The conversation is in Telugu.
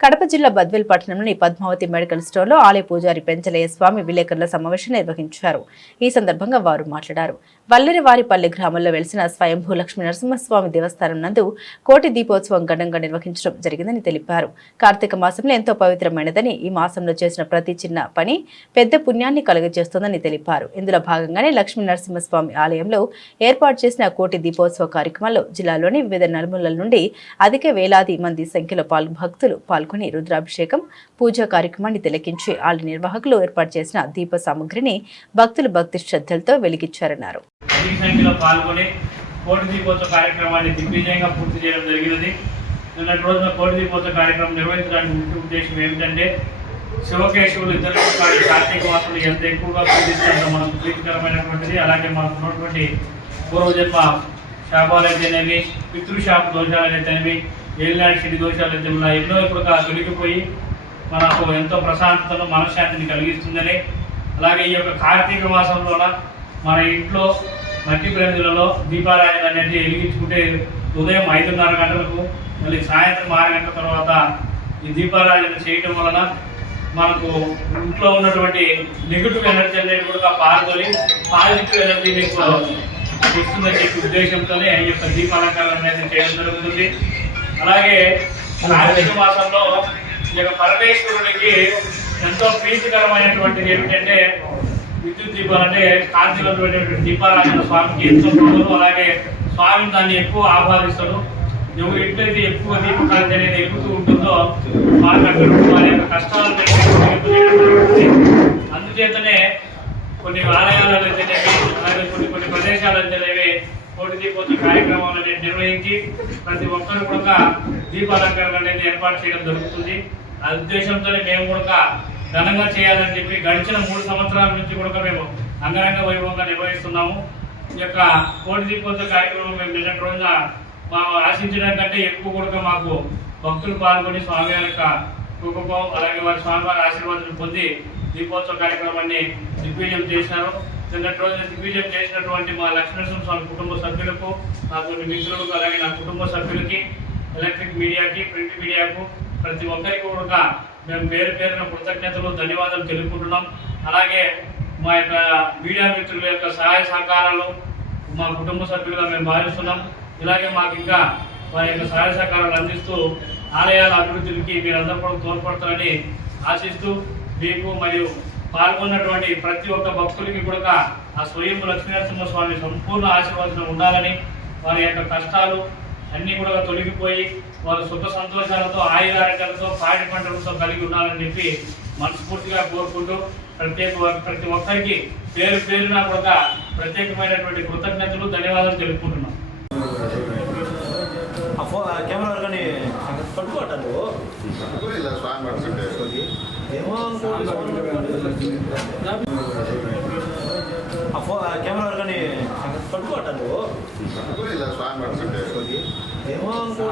కడప జిల్లా బద్వేల్ పట్టణంలోని పద్మావతి మెడికల్ స్టోర్లో ఆలయ పూజారి పెంచలయ్య స్వామి విలేకరుల సమావేశం నిర్వహించారు. ఈ సందర్భంగా వారు మాట్లాడారు. వల్లరివారిపల్లి గ్రామంలో వెలిసిన స్వయంభూ లక్ష్మీ నరసింహస్వామి దేవస్థానం నందు కోటి దీపోత్సవం ఘనంగా నిర్వహించడం జరిగిందని తెలిపారు. కార్తీక మాసంలో ఎంతో పవిత్రమైనదని ఈ మాసంలో చేసిన ప్రతి చిన్న పని పెద్ద పుణ్యాన్ని కలుగజేస్తోందని తెలిపారు. ఇందులో భాగంగానే లక్ష్మీ నరసింహస్వామి ఆలయంలో ఏర్పాటు చేసిన కోటి దీపోత్సవ కార్యక్రమంలో జిల్లాలోని వివిధ నలుమూలల నుండి అధిక వేలాది మంది సంఖ్యలో పాల్గొ భక్తులు పాల్గొని రుద్రాభిషేకం పూజా కార్యక్రమాన్ని తిలకించి ఆలయ నిర్వాహకులు ఏర్పాటు చేసిన దీప సామగ్రిని భక్తులు భక్తి శ్రద్ధలతో వెలిగించారన్నారు. కోటి దీపోత్సవ కార్యక్రమాన్ని దిగ్విజయంగా పూర్తి చేయడం జరిగినది. నిన్నటి రోజున కోటి దీపోత్సవ కార్యక్రమం నిర్వహించడానికి ముఖ్య ఉద్దేశం ఏమిటంటే శివకేశవులు ఇద్దరు కార్తీక మాసంలో ఎంత ఎక్కువగా పూజిస్తారో మనకు ప్రీతికరమైనటువంటిది. అలాగే మనకు ఉన్నటువంటి పూర్వజన్మ శాపాలు అయితేనేవి పితృశాప దోషాలు అయితేనేవి ఏలినాటి శని దోషాలు అయితే ఉన్నాయి. ఎన్నో ఇప్పుడు తొలగిపోయి మనకు ఎంతో ప్రశాంతతను మనశ్శాంతిని కలిగిస్తుందని అలాగే ఈ యొక్క కార్తీక మాసంలోన మన ఇంట్లో మట్టి ప్రమిదలలో దీపారాధన అనేది వెలిగించుకుంటే ఉదయం ఐదున్నర గంటలకు మళ్ళీ సాయంత్రం ఆరు గంటల తర్వాత ఈ దీపారాధన చేయటం వలన మనకు ఇంట్లో ఉన్నటువంటి నెగిటివ్ ఎనర్జీ అనేది కూడా పాల్గొని పాజిటివ్ ఎనర్జీని వస్తుందని చెప్పి ఉద్దేశంతోనే ఈ యొక్క దీపాలంకారం అనేది చేయడం జరుగుతుంది. అలాగే కార్తీక మాసంలో ఈ యొక్క పరమేశ్వరునికి ఎంతో ప్రీతికరమైనటువంటిది ఏమిటంటే విద్యుత్ దీపాలు అంటే కాంతిలో దీపారాజన స్వామికి ఎంతో ప్రోగులు అలాగే స్వామి దాన్ని ఎక్కువ ఆహ్వానిస్తాడు ఎవరు ఎట్లయితే ఎక్కువ దీపకాంతి అనేది ఎక్కుతూ ఉంటుందో స్వామి వారి యొక్క కష్టాలను అందుచేతనే కొన్ని ఆలయాలలో అయితేనేవి అలాగే కొన్ని కొన్ని ప్రదేశాలు అయితేనేవి గురించి కొన్ని కార్యక్రమాలు అనేది నిర్వహించి ప్రతి ఒక్కరు కూడా దీపాలంకరణ అనేది ఏర్పాటు చేయడం జరుగుతుంది. ఆ ఉద్దేశంతోనే మేము కూడా ఘనంగా చేయాలని చెప్పి గడిచిన మూడు సంవత్సరాల నుంచి కూడా మేము అంగరంగ వైభవంగా నిర్వహిస్తున్నాము. ఈ యొక్క కోటి దీపోత్సవ కార్యక్రమం మేము నిన్నటి రోజున మా ఆశించడం కంటే ఎక్కువ కూడా మాకు భక్తులు పాల్గొని స్వామి యొక్క కృపకో అలాగే వారి స్వామివారి ఆశీర్వాదాలు పొంది దీపోత్సవ కార్యక్రమాన్ని దిగ్విజయం చేశారు. నిన్నటి రోజున దిగ్విజయం చేసినటువంటి మా లక్ష్మీనరసింహ స్వామి కుటుంబ సభ్యులకు నా కొన్ని మిత్రులకు అలాగే నా కుటుంబ సభ్యులకి ఎలక్ట్రిక్ మీడియాకి ప్రింట్ మీడియాకు ప్రతి ఒక్కరికి కూడా మేము పేరు పేరున కృతజ్ఞతలు ధన్యవాదాలు తెలుపుకుంటున్నాం. అలాగే మా యొక్క మీడియా మిత్రుల యొక్క సహాయ సహకారాలు మా కుటుంబ సభ్యులుగా మేము భావిస్తున్నాం. ఇలాగే మాకు ఇంకా వారి యొక్క సహాయ సహకారాలు అందిస్తూ ఆలయాల అభివృద్ధికి మీరందరూ కూడా తోడ్పడతారని ఆశిస్తూ మీకు మరియు పాల్గొన్నటువంటి ప్రతి ఒక్క భక్తులకి కూడా ఆ స్వయం లక్ష్మీనరసింహ స్వామి సంపూర్ణ ఆశీర్వాదం ఉండాలని వారి యొక్క కష్టాలు అన్నీ కూడా తొలగిపోయి వారు సుఖ సంతోషాలతో ఆయురారోగ్యాలతో పాడి పంటలతో కలిగి ఉండాలని చెప్పి మనస్ఫూర్తిగా కోరుకుంటూ ప్రత్యేక ప్రతి ఒక్కరికి పేరు పేరున కూడా ప్రత్యేకమైనటువంటి కృతజ్ఞతలు ధన్యవాదాలు తెలుపుకుంటున్నాం. కెమెరా పట్టుకోట నువ్వు ఏమో కెమెరా వరకని పట్టుకోట నువ్వు ఏమో అనుకో